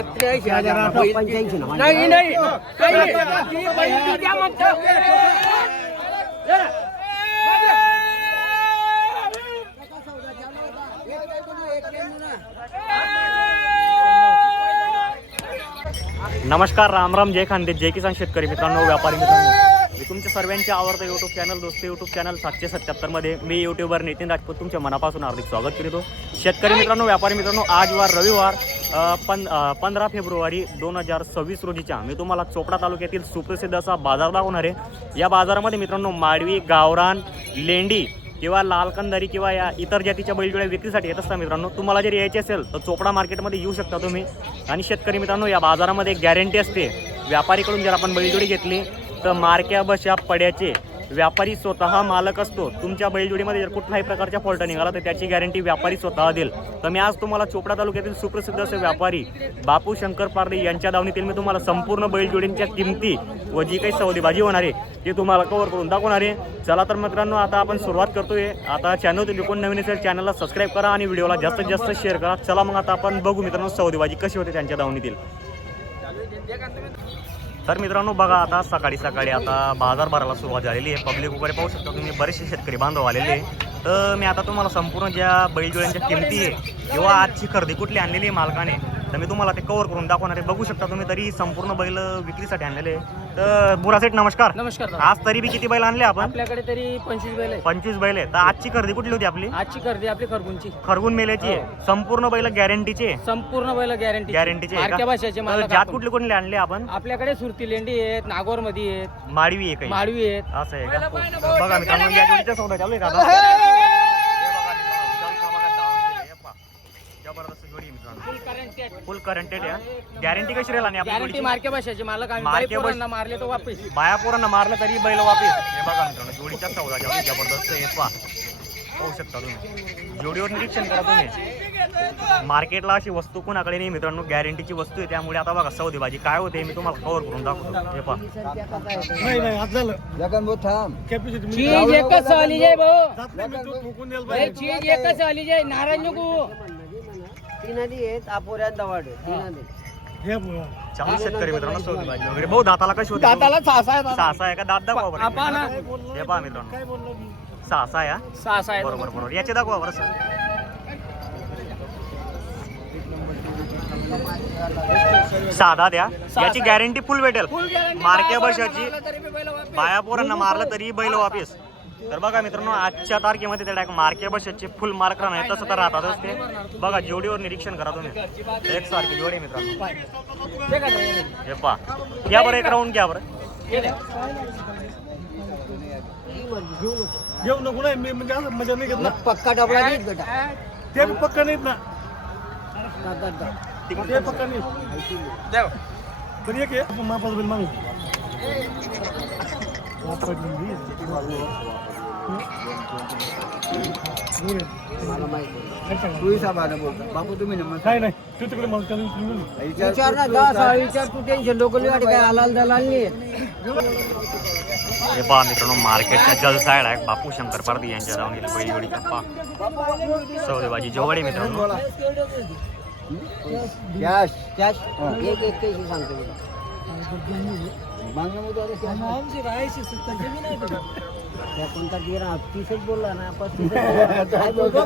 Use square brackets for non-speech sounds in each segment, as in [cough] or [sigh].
त्र्याऐंशी हजार पंच्याऐंशी नाही नाही काही नाही. ती बैल द्या म्हणतो. नमस्कार राम राम जय खानदेश जय किसान शेतकरी मित्रांनो व्यापारी मित्रांनो. मी तुमच्या सर्वांचे आवडतं यूट्यूब चॅनल दोस्त यूट्यूब चॅनल सातशे सत्याहत्तरमध्ये मी यूट्यूबर नितीन राजपूत तुमच्या मनापासून हार्दिक स्वागत करीतो. शेतकरी मित्रांनो व्यापारी मित्रांनो आज वार रविवार. पं पंधरा फेब्रुवारी दोन हजार सव्वीस रोजीच्या मी तुम्हाला चोपडा तालुक्यातील सुप्रसिद्ध असा बाजार दाखवणार आहे. या बाजारामध्ये मित्रांनो माडवी गावरान लेंडी किंवा लालकंदारी किंवा या इतर जातीच्या बैलजोड्या विक्रीसाठी येत असतात मित्रांनो. तुम्हाला जर यायचे असेल तर चोपडा मार्केटमध्ये येऊ शकता तुम्ही. आणि शेतकरी मित्रांनो या बाजारामध्ये गॅरंटी असते. व्यापारीकडून जर आपण बैलजोडी घेतली तर मारक्या बशा पड्याचे व्यापारी स्वतः मालक असतो. तुमच्या बैलजोडीमध्ये जर कुठल्याही प्रकारच्या फॉल्ट निघाला तर त्याची गॅरंटी व्यापारी स्वतः देईल. तर मी आज तुम्हाला चोपडा तालुक्यातील सुप्रसिद्ध असे व्यापारी बापू शंकर पारडे यांच्या दावणीतील मी तुम्हाला संपूर्ण बैलजोडींच्या किमती व जी काही सौदेबाजी होणार आहे ते तुम्हाला कव्हर करून दाखवणार आहे. चला तर मित्रांनो आता आपण सुरुवात करतोय. आता चॅनल तुम्ही कोण नवीन असेल चॅनलला सबस्क्राईब करा आणि व्हिडिओला जास्तीत जास्त शेअर करा. चला मग आता आपण बघू मित्रांनो सौदेबाजी कशी होते त्यांच्या दावणीतील. तर मित्रांनो बघा आता सकाळी सकाळी आता बाजार भरायला सुरुवात झालेली आहे. पब्लिक वगैरे पाहू शकता तुम्ही बरेचसे शेतकरी बांधव आलेले आहे तर मी आता तुम्हाला संपूर्ण ज्या बैलजोड्यांच्या किमती आहे किंवा आजची खरेदी कुठली आणलेली आहे मालकाने तर मी तुम्हाला ते कव्हर करून दाखवणार आहे. बघू शकता तुम्ही तरी संपूर्ण बैल विक्रीसाठी आणलेले आहे. तर बुरासेठ नमस्कार. नमस्कार दादा. आज तरी बी किती बैल आणले आपण? आपल्याकडे तरी पंचवीस बैल आहे पंचवीस बैल आहे तर आजची खरेदी कुठली होती आपली? आजची खरेदी आपली खरगुंची खरगून मेल्याची आहे. संपूर्ण बैल गॅरंटीचे संपूर्ण बैल गॅरंटी गॅरंटीचे आहे मारक्या का? भाषेचे तर मालक जात आपण. कुठले कुठले आणले आपण? आपल्याकडे सुरती लेंडी आहेत नागोरमध्ये आहेत. माडवी आहे. काही माळवी आहेत. असं आहे का? बघा या जोडीचा सौदा चालू आहे का आता? फुल करंटेड आहे. गॅरंटी कशी राहील आणि गॅरंटी जोडीची? मारक्या भाषेचे मालक आम्ही मारक्या बाई पोरांना मारले तर वापस. बाया पोरांना मारलं तरी बैल वापस. हे बघा मित्रांनो जोडीचा सौदा चालू आहे, जबरदस्त आहे पहा. पाहू शकता तुम्ही. जोडीवर निरीक्षण करा तुम्ही. मार्केटला अशी वस्तू कोणाकडे नाही मित्रांनो गॅरंटीची वस्तू आहे. त्यामुळे आता बघा सौदेबाजी काय होते मी तुम्हाला कव्हर करून दाखवतो. हे पहा. नाही नाही आज झालं. लगन भाऊ थांब. कॅपॅसिटी मी चीज एकच आली जय भाऊ. जात नाही, मी तो ठोकून द्यायला भाई, पाहिजे. चीज एकच आली जय नारायण नको तीन नदी आहेत अपोऱ्यात दवाड तीन नदी हे बुवा. चालू शेतकरी मित्रांनो सौदेबाजी वगैरे भाऊ दाताला कशी होती? दाताला सहा आहे सहा सहा आहे का? दात दाखवा बरं. आपा ना हे पहा मित्रांनो. काय बोललो मी? सहा सहा या सहा आहे. बरोबर बरोबर. याचे दाखवा बरं सर. साधा द्या. याची गॅरंटी फुल भेटेल. मारक्या बशाची बाया पोरांना मारलं तरी बैल वापिस. तर बघा मित्रांनो आजच्या तारखेमध्ये त्या मारक्या बशाचे फुल मार्क नाही तसं तर राहतातच ते. बघा जोडीवर निरीक्षण करा तुम्ही. एक सारखी जोडी मित्रांनो. हे पहा. घ्या बरं एक राऊंड घ्या बरं. घेऊ नको नाही मी म्हणजे असं मजा नाही घेत ना. पक्का डबडा नाही बेटा. ते बी पक्का नाहीत ना. ते पक्का नाही पण एक आहे. मापास बिल मागू वापरायची नाही. मला माहिती तू हिसाबाने बोलतो बापू तुम्ही काय नाही तू तिकडे मग. विचार ना दहा सहा विचार तू टेन्शन डोकं गाडी काय हलाल दलाल नाही. हे पहा मित्रांनो मार्केटच्या जल साईड आहे. बापू शंकर पारदी यांच्या जाऊन गेले बैल जोडीचा पहा. सौदेबाजी जोडी मित्रांनो. कॅश कॅश एक एक कैशी सांगतो त्या कोणता गिरा तीसच बोलला ना बोलला. [laughs] काय बोलतो?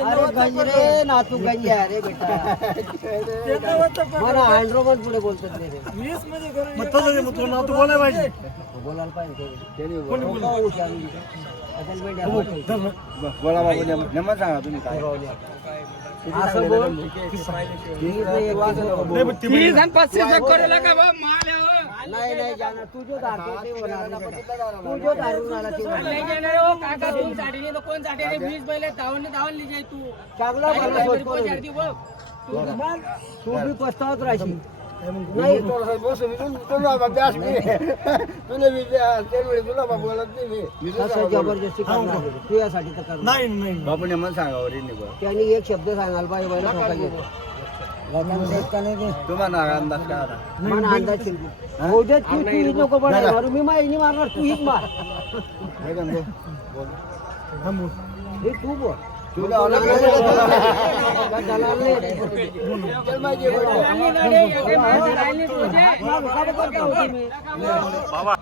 अरे गंजरे नातू गंजे अरे बेटा [laughs] मला हँड्रोमन पुढे बोलतात रे ते. मग तसं नाही, मग तुला नाव तर बोलायला पाहिजे बोलायला पाहिजे ते. कोणी बोललं? हुशार आहे. असेल बेटा, बोल. धर ना. बोला बाबू नमन सांगा तुम्ही काय असं बोल तीस नाही, पण ती बाई- नाही नाही जाणार तू जो धारतो ते होणार नाही बेटा. तू जो धारून आला ते होणार. चांगला मला सोडतो रे. तू बी पस्तावत राहशील नाही तसं जबरदस्ती करणार नाही. तू यासाठी तर करणार नाही नाही बापू नेमन सांगा त्यांनी एक शब्द सांगायला पाहिजे बैल. लोकांचं ऐकता नाही ते. मन अंदाज शिंपी. होऊ दे, तू तू हीच नको पडायला मारू मी माहिती मारणार तू हीच मार थांबू. हे तू बोल दलाल नाही. चल माहिती आहे बाबा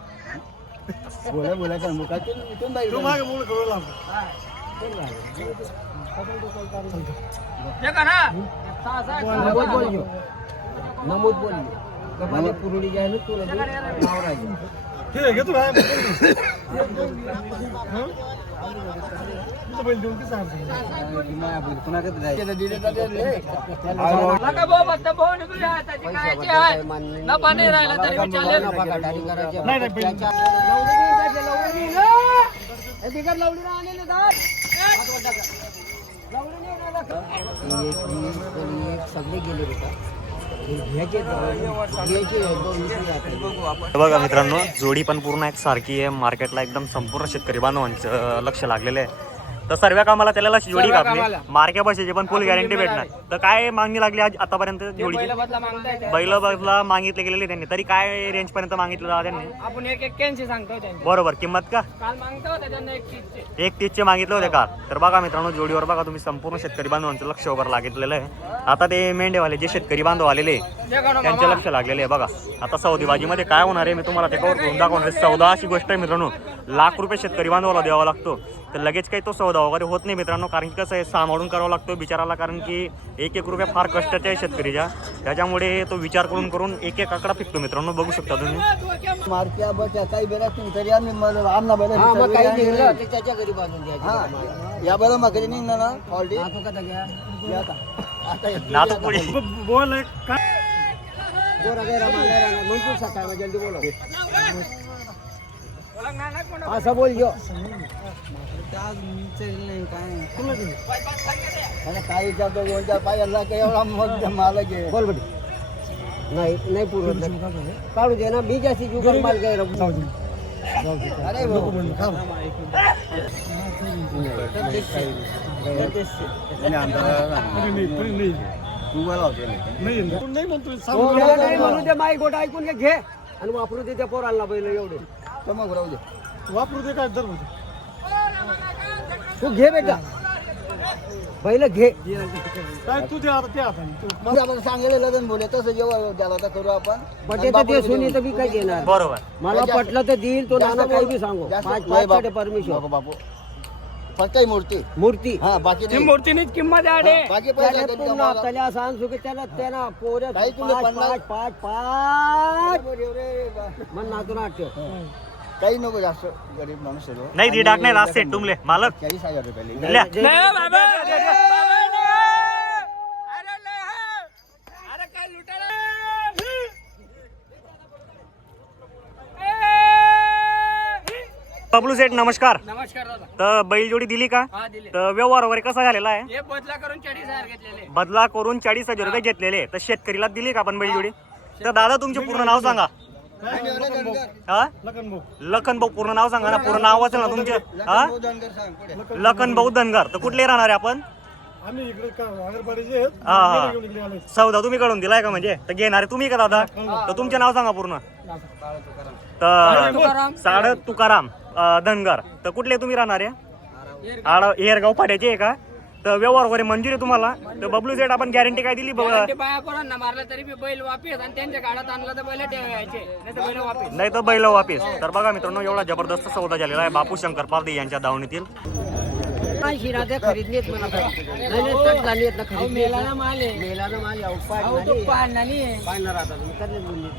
बोला बोला कर मुखात इथून बाहेर तू मागे मुलं करू लांब. नमोद बोल घेऊ नमोद बोल घेऊ कपाले पुरडी जाय ना तुला ते नाव राहील ठीक आहे घेतो हं? नफा नाही राहिला तरी चालेल. नाही, एक वीस, एक, सगळे गेले बेटा बघा मित्रांनो जोडी पण पूर्ण एक सारखी आहे. मार्केटला एकदम संपूर्ण शेतकरी बांधवांचं लक्ष लागलेलं आहे. तर सर्व कामाला त्याला जोडी कापली. कामाला. मार्के बसायची पण फुल गॅरंटी भेटणार. तर काय मागणी लागली आज आतापर्यंत जोडीची? पहिला बदला मागताय ते. बैल बदला मागितले गेलेले त्यांनी. तरी काय रेंज पर्यंत मागितलं दादा त्यांनी? आपण एक सांगतो बरोबर. किंमत का? काल मागतो होते त्यांना एक तीसचे. एक तीसचे मागितले होते का तर बघा मित्रांनो जोडीवर बघा तुम्ही संपूर्ण शेतकरी बांधवांचं लक्ष वगैरे लागलेलं आहे. आता ते मेंढेवाले जे शेतकरी बांधव आलेले आहे, जे काढू त्यांचे. लक्ष लागलेले आहे. बघा आता सौदेबाजीमध्ये काय होणार आहे मी तुम्हाला ते कवर करून दाखवणार आहे. सौदा अशी गोष्ट आहे मित्रांनो. लाख रुपये शेतकरी बांधवाला द्यावा लागतो. तर लगेच काही तो सौदा वगैरे होत नाही मित्रांनो कारण की कसं आहे सांभाळून करावा लागतो बिचाराला कारण की एक एक रुपया फार कष्टाचे आहे शेतकरीच्या. त्याच्यामुळे तो विचार करून करून एक एक आकडा पिकतो मित्रांनो बघू शकता तुम्ही. मारक्या बच्या काही बेला तरी आम्ही मला आमना बेला हा मग काही निघलं ते त्याच्या घरी बांधून द्यायचे या बरं मग निघणार ना ऑलरेडी आता. बोल काय? जल्दी बोला. असं बोल घेऊ अरे काही विचारतो दोन चार पाय अल्ला काही एवढा मग मला घे बोल बटी नाही नाही पूर्ण काढू दे ना मी जास्ती जुगार माल काय अरे भाऊ. नाही, नाही, पुढे नाही. नाही नाही. तू नाही म्हणतो हो, सांगू मला नको. नाही म्हणू दे माई गोट ऐकून घे घे आणि वापरू दे त्या पोराला बैल एवढे मग राहू दे. वापरू दे काय दर होते. तू घे बेटा. बैल घे. काय तू ते आता ते आता. तू आपण सांगेल लग्न बोले तसं जेव्हा त्याला तर करू आपण. पटे तर ते सुनी तर मी काय घेणार? बरोबर. मला पटलं तर देईल तो नाना काही बी सांगू. पाच पाच परमिशन बापू. फक्त ही मूर्ती. मूर्ती. हा बाकी ती नाही. मूर्तीनीच किंमत आहे आडे. बाकी पैसे कधी पूर्ण कमावला? त्याला सांग सुखी त्याला त्याला पोऱ्या काही तुला पन्नास- पाच पाच पाच मन नातू नाट्य. काही नको जास्त गरीब माणूस आहे तो. नाही दी टाक नाही लास्ट सेट तुमले मालक. चाळीस हजार रुपये ल्या. नाही नाही. नाही. बबलू सेठ नमस्कार. नमस्कार दादा. तर बैलजोडी दिली का? हा दिले. तर व्यवहार वगैरे कसा झालेला आहे? हे बदला करून चाळीस हजार घेतलेले. बदला करून चाळीस हजार रुपये घेतलेले. तर शेतकरीला दिली का आपण बैलजोडी? तर दादा तुमचे पूर्ण नाव सांगा. लखन भाऊ पूर्ण नाव सांगा ना पूर्ण नाव असेल ना तुमचे हा लखन भाऊ धनगर तर कुठले राहणार आहे आपण आम्ही इकडे का आगरपाडीचे आहेत हा, हा. सौदा तुम्ही कळून दिलाय का म्हणजे तर घेणारे तुम्ही का दादा तर तुमचे नाव सांगा पूर्ण तर तुकाराम. साड तुकाराम धनगर तर कुठले तुम्ही राहणार आहे आड हेरगाव फाट्याचे आहे का तर व्यवहार वगैरे मंजूर आहे तुम्हाला? तर बबलू सेट आपण गॅरंटी काय दिली? ब- ते बाया पोरांना मारलं तरी बी बैल वापिस आणि त्यांच्या गाडात आणलं तर बैल ठेवायचे. नाही तर बैल वापिस. नाही तर बैल वापिस. तर बघा मित्रांनो एवढा जबरदस्त सौदा झालेला आहे बापू शंकर पारदे यांच्या दावणीतील. ऐंशी नाही ना माल आहे. माल नाही आहे. पाडणार आता तुम्ही.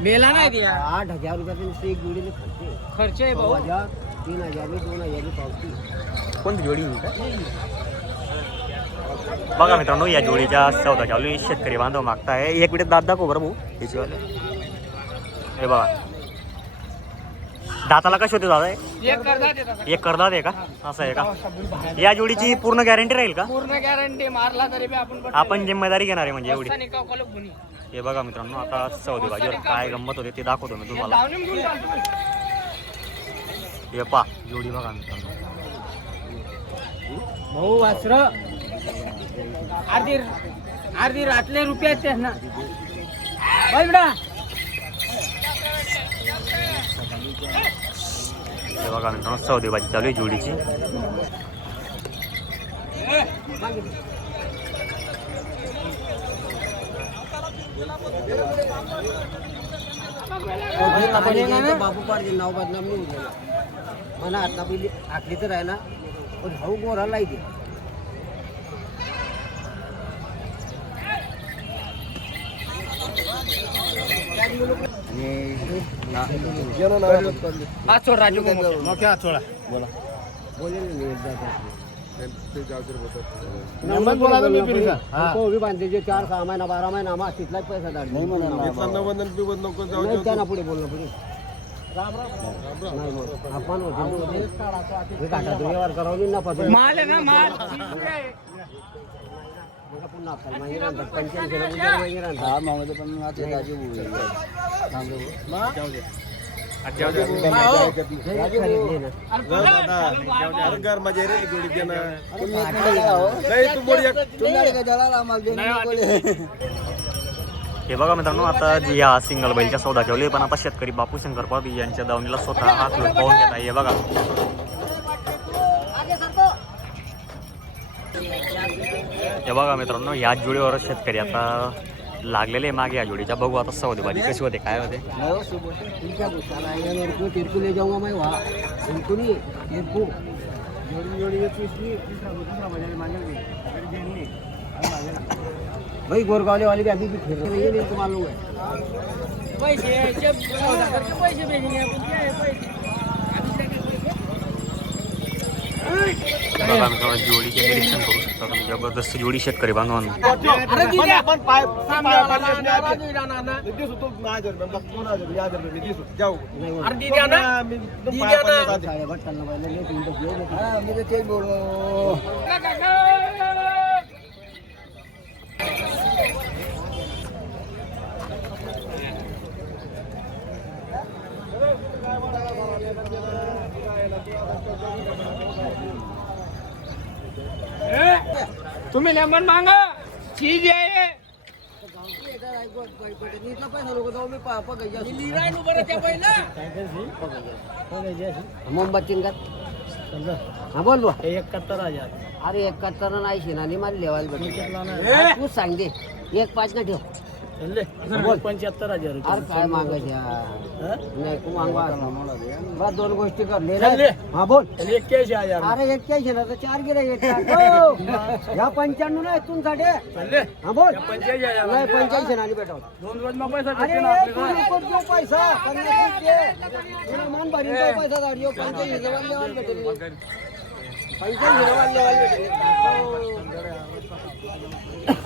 मेला नाही द्या? आठ हजार एक जोडीने खर्च खर्च आहे भाऊ. हजार. तीन हजार दोन हजार पावती. कोणती जोडी बघा मित्रांनो या जोडीच्या सौदा चालू आहे. शेतकरी बांधव मागताय. एक मिनिट दात दाखव बरं भाऊ. हे बघा. दाताला कशी होते दादा? एक करदात आहे का? असं आहे का? या जोडीची पूर्ण गॅरंटी राहील का? पूर्ण गॅरंटी मारला तरी आपण जिम्मेदारी घेणार आहे म्हणजे एवढी. हे बघा मित्रांनो आता सौदे बाजीवर काय गंमत होते ते दाखवतो मी तुम्हाला. हे पा जोडी बघा भाऊ वासर. अर्धी अर्धी रातले रुपये आहेत ना बाय बेटा हे बघा मित्रांनो सौदेबाजी चालू आहे जोडीची. बापू पाडजे नाव बदनाम नाही म्हणा आता पहिली आखली तर आहे ना पण भाऊ गोरा लाईते हात सोड राजू. बोलेल मी हमको भी बांधते जे चार सहा महिना बारा महिना आम्हा तिथलाच पैसा काढले नाही म्हणा नाही त्यांना पुढे बोलणं पुढे. नाही मग आपण होते. हे नफा. माल आहे ना माल. मग पुन्हा आपल्याला हे बघा मित्रांनो आता जी या सिंगल बैलच्या सौदा ठेवले पण आता शेतकरी बापू शंकर पाबी यांच्या दावणीला स्वतः हात लावून पाहून घेत आहे. हे बघा. हे बघा मित्रांनो या जोडीवर शेतकरी आता लागलेले मागे या जोडीच्या. बघू आता सौदेबाजी कशी होते काय होते? ठीक है गुस्सा आएगा मेरे को तेरे को ले जाऊंगा मैं वहाँ। उनको नहीं तेरे को भाई गोरगावले वाले भी अभी भी खेल रहे हैं। है। पैसे यायचे, सौदा करके पैसे पैसे? बघा मित्रांनो जोडीचे निरीक्षण करू शकता तुम्ही जबरदस्त जोडी शेतकरी बांधवांना अरे दिद्या लागणार, बाजू राहणार ना. अरे दिद्या ना. दिद्या ना. साडे भट्टांना पहिले लय तीन टक्के होते. हा मी तर तेच बोललो तुम्ही लेमन मागा चीज आहे नीचा पैसा नको जाऊ मी पा- पगायची असू. लिरायलो बरं त्या पहिला मोमबत्ती का हा बोल बुवा. एकाहत्तर हजार अरे एकाहत्तर नाही शिनानी मला लेवायला भेटेल तूच सांग दे एक पाच ना ठेव बोल. पंच्याहत्तर हजार अरे काय मागायच्या नाही तू मागवा बस दोन गोष्टी कर. ले चल रे. ले. हा बोल. एक्क्याऐंशी हजार. अरे एक्क्याऐंशी ना तर चार गिरा [laughs] पंच्याण्णव साठे हा बोल. पंच्याऐंशी हजार. नाही पंच्याऐंशी नानी भेटाव दोन रोज मग पैसा अरे भेटते ना. तू देऊ पैसा. मान भरीन पंच्याऐंशी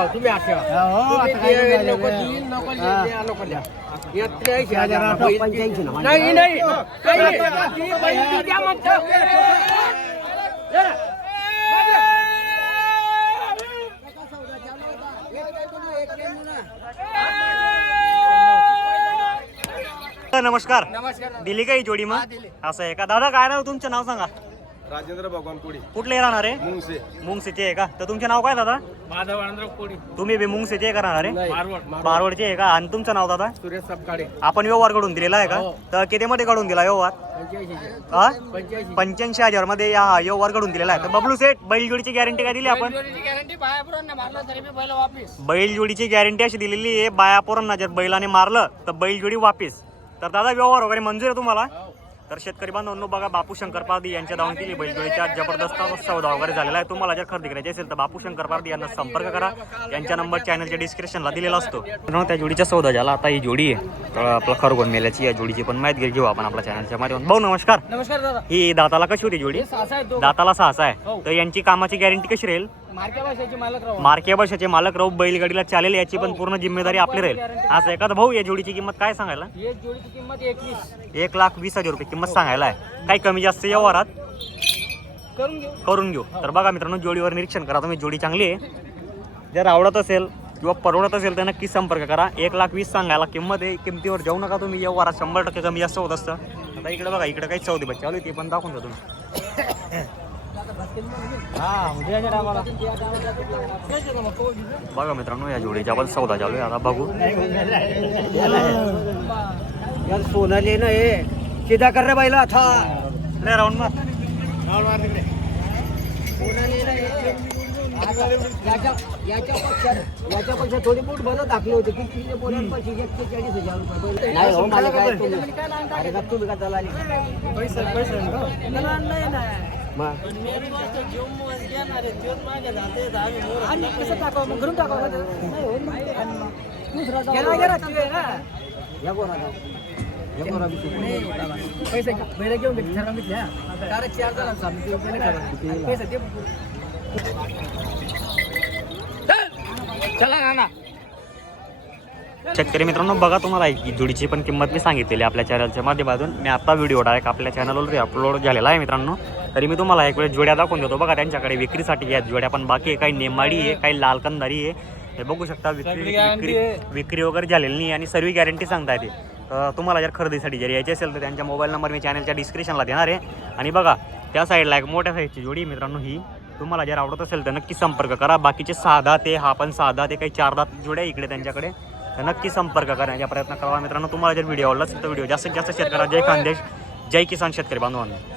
तुम्ही आठवा तुम्ही पंच्याऐंशी ना नाही नाही. काही. नमस्कार. नमस्कार. दिली का ही जोडी मग? असं आहे का? दादा काय नाव तुमचं? नाव सांगा. राजेंद्र भगवान कोडी कुठले राहणार आहे? मुंगसे. मुंगसेचे आहे का? तर तुमचे नाव काय दादा? माधव आनंदराव कोळी. तुम्ही बी मुंगसेचे का राहणार आहे? मारवड. बारवडचे आहे का? आणि तुमचं नाव दादा? सुरेश सपकाळे. आपण व्यवहार घडून दिलेला आहे का? हो. तर किती मध्ये घडून दिला व्यवहार? पंच्याऐंशी. हा? पंच्याऐंशी. पंच्याऐंशी हजारमध्ये या व्यवहार घडून दिलेला आहे. तर बबलू सेठ बैलजोडीची गॅरंटी काय दिली आपण? गॅरंटी बायापुरांना मारलं तरी मी पहिलं वापिस. बैलजोडीची गॅरंटी अशी दिलेली आहे बायापोरांना जर बैलाने मारलं तर बैलजोडी वापिस. तर दादा व्यवहार वगैरे मंजूर आहे तुम्हाला? तर शेतकरी बांधवांनो बघा बापू शंकर पारदी यांच्या दावून केली बैलजोडीच्या जबरदस्त सौदा वगैरे झालेला आहे. तुम्हाला जर खरेदी करायची असेल तर बापू शंकर पारदी यांना संपर्क करा. यांच्या नंबर चॅनलच्या डिस्क्रिप्शनला दिलेला असतो. त्या जोडीचा सौदा झाला आता ही जोडी आहे. तर आपला खरगोन मेल्याची या जोडीची पण माहिती घेऊ आपण आपल्या चॅनलच्या माध्यमातून भाऊ नमस्कार. नमस्कार दादा. ही दाताला कशी होती जोडी? दाताला सहासा आहे. हो. तर यांची कामाची गॅरंटी कशी राहील? मार्क्या भाषेचे मालक राहू मार्के वर्षाचे मालक राहू बैलगाडीला चालेल याची पण पूर्ण जिम्मेदारी आपली राहील. असं एखादा भाऊ या जोडीची किंमत काय सांगायला? एक लाख वीस हजार रुपये किंमत सांगायला आहे. काही कमी जास्त व्यवहारात करून घेऊ. करून घेऊ. तर बघा मित्रांनो जोडीवर निरीक्षण करा. तुम्ही जोडी चांगली आहे. जर आवडत असेल किंवा परवडत असेल तर नक्की संपर्क करा. एक लाख वीस सांगायला किंमत आहे. किमतीवर जाऊ नका तुम्ही. व्यवहारात शंभर टक्के कमी जास्त होत असतं. आता इकडे बघा इकडे काही चौदी बच्चे आहे, ते पण दाखवून द्या तुम्ही बघा मित्रांनो या जोडीच्या पण सौदा चालू आहे. आता बघू. यार सोनं लेणं हे. सीधा कर रे बैला था नाही राऊंड मार. सोनं लेणं हे याच्या याच्यापेक्षा याच्यापेक्षा थोडी बोट बरं दाखले होते की तिथे पोरांपाशी एकशे चाळीस हजार रुपये नाही. हो मला काय तुम्ही अरे का तुम्ही का त्याला? मग या गोरा या गोरा बी सुकून. पैसे पहिले घेऊन घे. ठरवून डायरेक्ट चार जण सांगतो पहिले ठरवून पैसे दे. चला ना ना शेतकरी मित्रांनो बघा तुम्हाला ही जोडीची पण किंमत मी सांगितलेली आहे आपल्या चॅनलच्या माध्यमातून. मी आता व्हिडिओ डायरेक्ट आपल्या चॅनलवर अपलोड झालेला आहे मित्रांनो. तरी मी तुम्हाला एक वेळ जोड्या दाखवून देतो. बघा त्यांच्याकडे विक्रीसाठी या जोड्या पण बाकी आहे काही नेमाडी आहे काही लाल कंदारी आहे. हे बघू शकता विक्री विक्री विक्री वगैरे झालेली नाही आणि सर्व गॅरंटी सांगता येते तर तुम्हाला जर खरेदीसाठी जर यायचे असेल तर त्यांच्या मोबाईल नंबर मी चॅनलच्या डिस्क्रिप्शनला देणार आहे. आणि बघा त्या साईडला एक मोठ्या साईजची जोडी आहे मित्रांनो ही. तुम्हाला जर आवडत असेल तर नक्की संपर्क करा. बाकीचे सहा दहा ते हा पण सहा दहा ते काही चार दहा जोड्या इकडे त्यांच्याकडे. तर नक्की संपर्क करण्याचा प्रयत्न करा मित्रांनो. तुम्हाला जर व्हिडिओ आवडला असेल तर व्हिडिओ जास्तीत जास्त शेअर करा जय खानदेश जय किसान शेतकरी बांधवांनो.